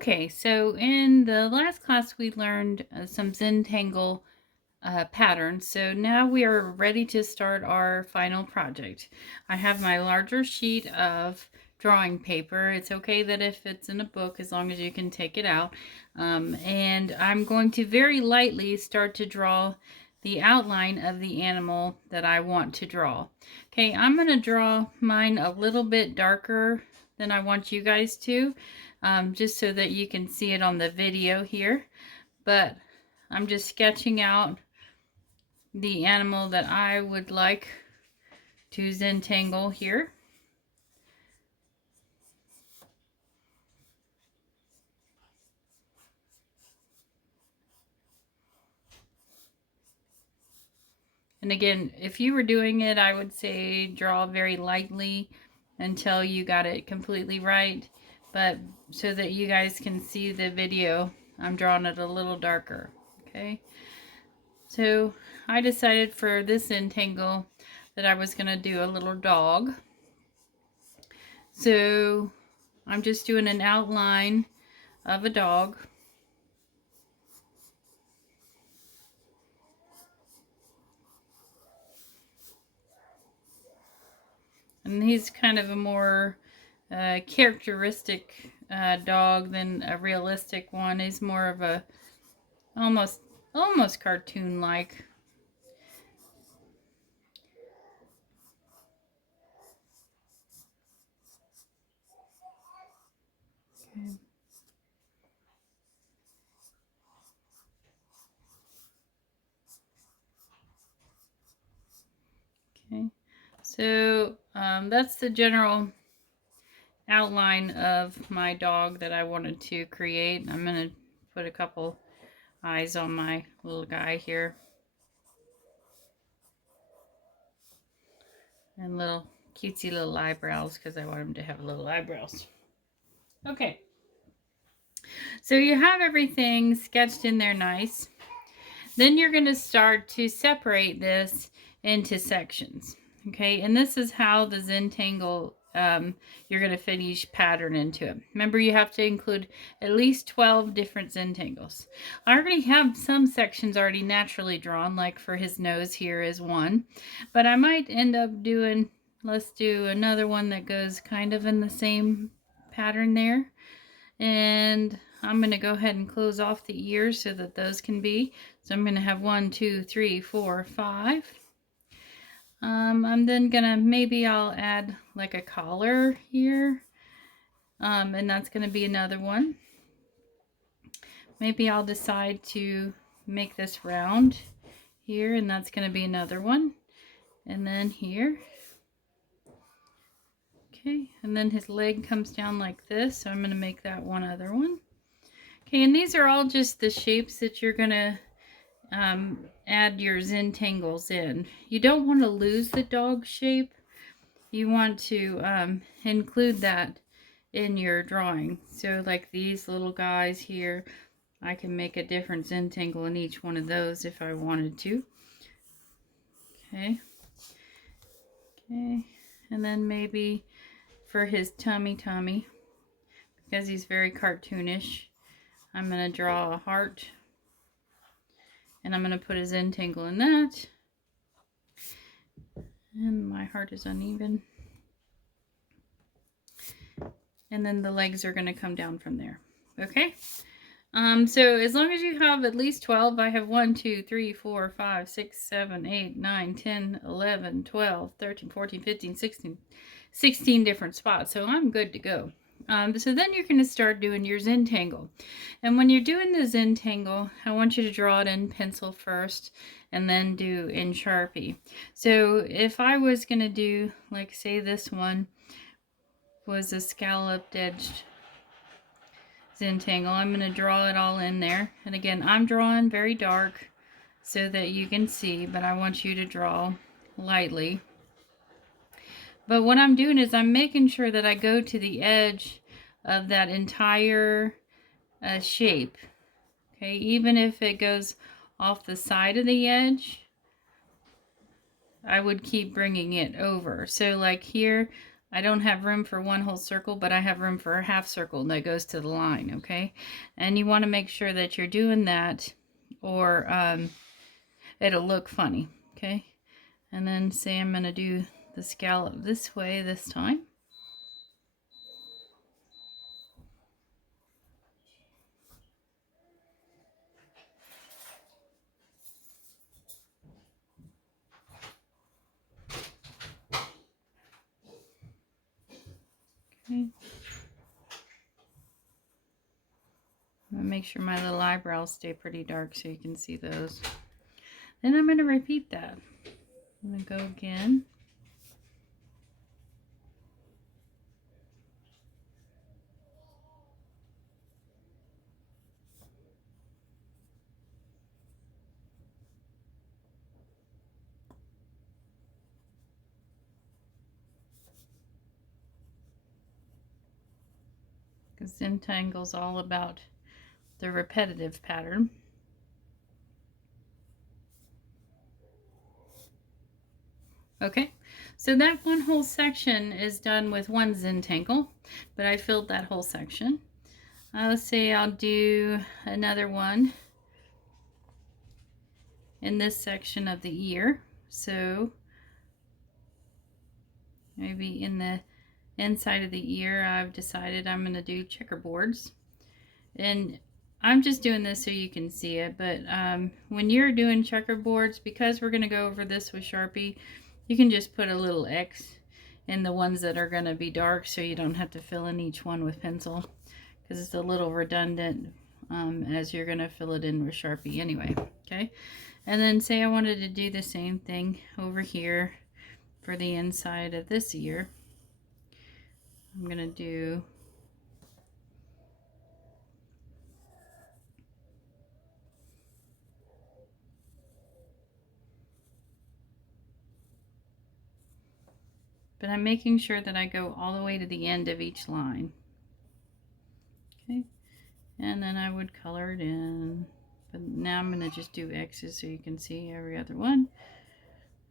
Okay, so in the last class we learned some zentangle patterns. So now we are ready to start our final project. I have my larger sheet of drawing paper. It's okay that if it's in a book, as long as you can take it out. And I'm going to very lightly start to draw the outline of the animal that I want to draw. Okay, I'm going to draw mine a little bit darker than I want you guys to, just so that you can see it on the video here. But I'm just sketching out the animal that I would like to zentangle here. And again, if you were doing it, I would say draw very lightly until you got it completely right. But so that you guys can see the video, I'm drawing it a little darker. Okay. So I decided for this zentangle that I was going to do a little dog. So I'm just doing an outline of a dog. And he's kind of a more characteristic dog than a realistic one. He's more of a almost cartoon-like. Okay. Okay. So that's the general outline of my dog that I wanted to create. I'm going to put a couple eyes on my little guy here. And little cutesy little eyebrows because I want him to have little eyebrows. Okay. So you have everything sketched in there nice. Then you're going to start to separate this into sections. Okay, and this is how the zentangle, you're going to fit each pattern into it. Remember, you have to include at least 12 different zentangles. I already have some sections already naturally drawn, like for his nose here is one. But I might end up doing, let's do another one that goes kind of in the same pattern there. And I'm going to go ahead and close off the ears so that those can be. So I'm going to have 1, 2, 3, 4, 5. I'm then going to, maybe I'll add like a collar here. And that's going to be another one. Maybe I'll decide to make this round here, and that's going to be another one. And then here. Okay, and then his leg comes down like this, so I'm going to make that one other one. Okay, and these are all just the shapes that you're going to add your zentangles in. You don't want to lose the dog shape. You want to include that in your drawing. So like these little guys here, I can make a different zentangle in each one of those if I wanted to. Okay. Okay, and then maybe for his tummy, because he's very cartoonish, I'm going to draw a heart. And I'm going to put a zentangle in that. And my heart is uneven. And then the legs are going to come down from there. Okay? So as long as you have at least 12, I have 1, 2, 3, 4, 5, 6, 7, 8, 9, 10, 11, 12, 13, 14, 15, 16 different spots. So I'm good to go. So then you're going to start doing your zentangle. And when you're doing the zentangle, I want you to draw it in pencil first and then do in Sharpie. So if I was going to do, like say this one was a scalloped edged zentangle, I'm going to draw it all in there. And again, I'm drawing very dark so that you can see, but I want you to draw lightly. But what I'm doing is I'm making sure that I go to the edge of that entire shape. Okay, even if it goes off the side of the edge, I would keep bringing it over. So like here, I don't have room for one whole circle, but I have room for a half circle that goes to the line, okay? And you want to make sure that you're doing that, or it'll look funny, okay? And then say I'm going to do the scallop this way this time. Okay. Make sure my little eyebrows stay pretty dark so you can see those. Then I'm going to repeat that. I'm going to go again. Because Zentangle's all about the repetitive pattern. Okay, so that one whole section is done with one Zentangle, but I filled that whole section. Let's say I'll do another one in this section of the ear. So maybe in the inside of the ear, I've decided I'm going to do checkerboards. And I'm just doing this so you can see it, but when you're doing checkerboards, because we're going to go over this with Sharpie, you can just put a little X in the ones that are going to be dark so you don't have to fill in each one with pencil, because it's a little redundant as you're going to fill it in with Sharpie anyway. Okay, and then say I wanted to do the same thing over here for the inside of this ear. I'm going to do but I'm making sure that I go all the way to the end of each line. Okay, and then I would color it in, but now I'm going to just do X's so you can see every other one,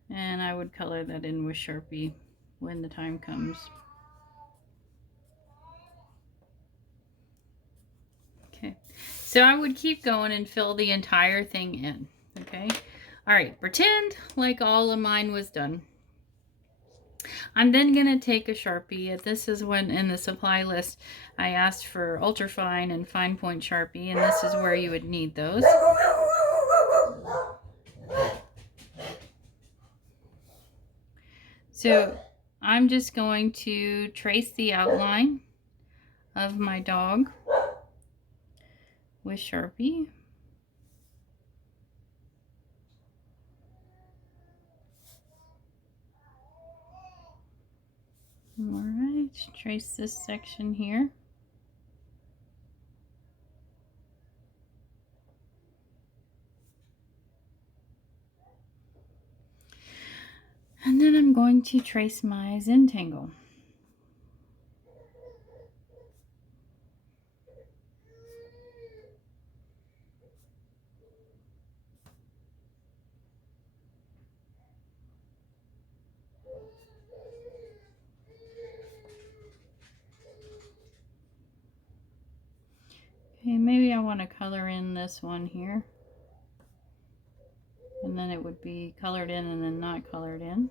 and I would color that in with Sharpie when the time comes. Okay, so I would keep going and fill the entire thing in. Okay, all right, pretend like all of mine was done. I'm then going to take a Sharpie. This is when in the supply list I asked for ultrafine and fine point Sharpie, and this is where you would need those. So I'm just going to trace the outline of my dog with Sharpie. All right, trace this section here. And then I'm going to trace my Zentangle. Okay, maybe I want to color in this one here. And then it would be colored in and then not colored in.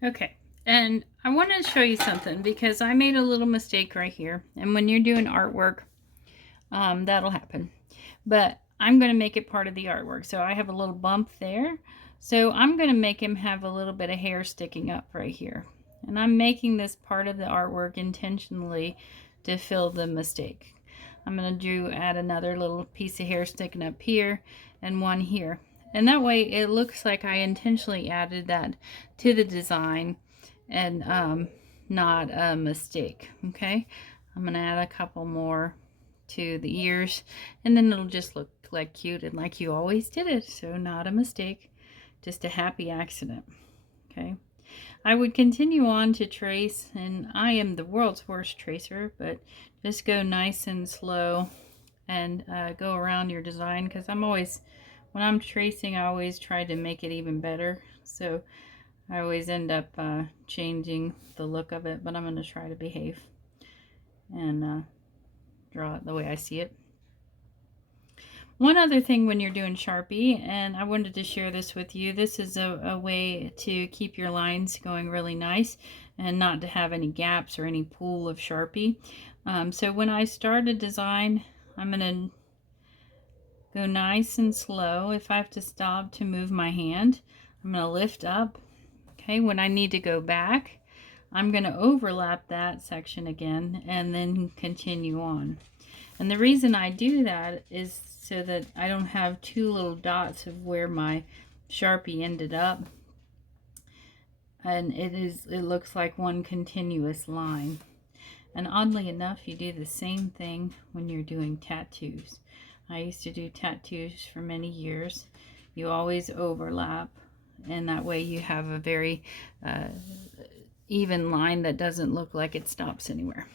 Okay, and I want to show you something because I made a little mistake right here. And when you're doing artwork, that'll happen. But I'm going to make it part of the artwork. So I have a little bump there. So I'm going to make him have a little bit of hair sticking up right here. And I'm making this part of the artwork intentionally to fill the mistake. I'm going to add another little piece of hair sticking up here and one here. And that way it looks like I intentionally added that to the design and not a mistake. Okay, I'm gonna add a couple more to the ears, and then it'll just look like cute and like you always did it. So not a mistake, just a happy accident. Okay, I would continue on to trace, and I am the world's worst tracer, but just go nice and slow and go around your design, because when I'm tracing, I always try to make it even better. So I always end up changing the look of it, but I'm going to try to behave and draw it the way I see it. One other thing when you're doing Sharpie, and I wanted to share this with you, this is a way to keep your lines going really nice and not to have any gaps or any pool of Sharpie. So when I start a design, I'm going to go nice and slow. If I have to stop to move my hand, I'm going to lift up. Okay, when I need to go back, I'm going to overlap that section again and then continue on. And the reason I do that is so that I don't have two little dots of where my Sharpie ended up. And it looks like one continuous line. And oddly enough, you do the same thing when you're doing tattoos. I used to do tattoos for many years. You always overlap, and that way you have a very even line that doesn't look like it stops anywhere.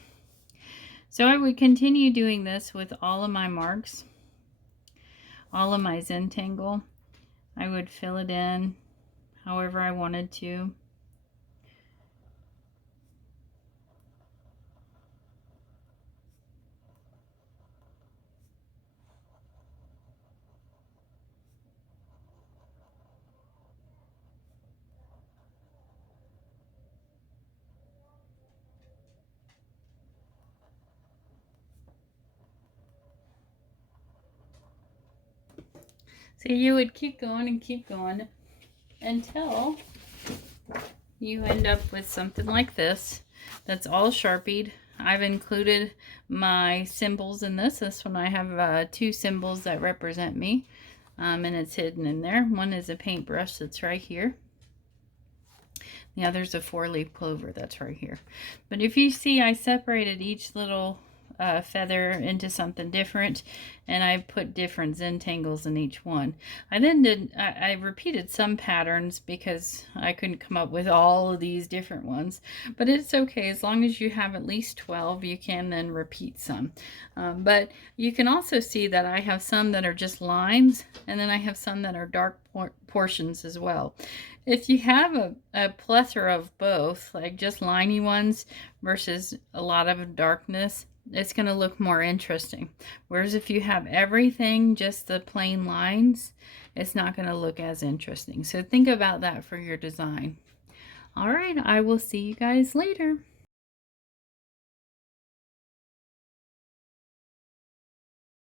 So I would continue doing this with all of my marks, all of my zentangle. I would fill it in however I wanted to. So you would keep going and keep going until you end up with something like this that's all Sharpied. I've included my symbols in this. This one I have two symbols that represent me, and it's hidden in there. One is a paintbrush that's right here. The other's a 4-leaf clover that's right here. But if you see, I separated each little feather into something different, and I put different zentangles in each one. I repeated some patterns because I couldn't come up with all of these different ones, but it's okay. As long as you have at least 12, you can then repeat some. But you can also see that I have some that are just lines, and then I have some that are dark portions as well. If you have a plethora of both, like just liney ones versus a lot of darkness, it's going to look more interesting. Whereas if you have everything, just the plain lines, it's not going to look as interesting. So think about that for your design. All right, I will see you guys later.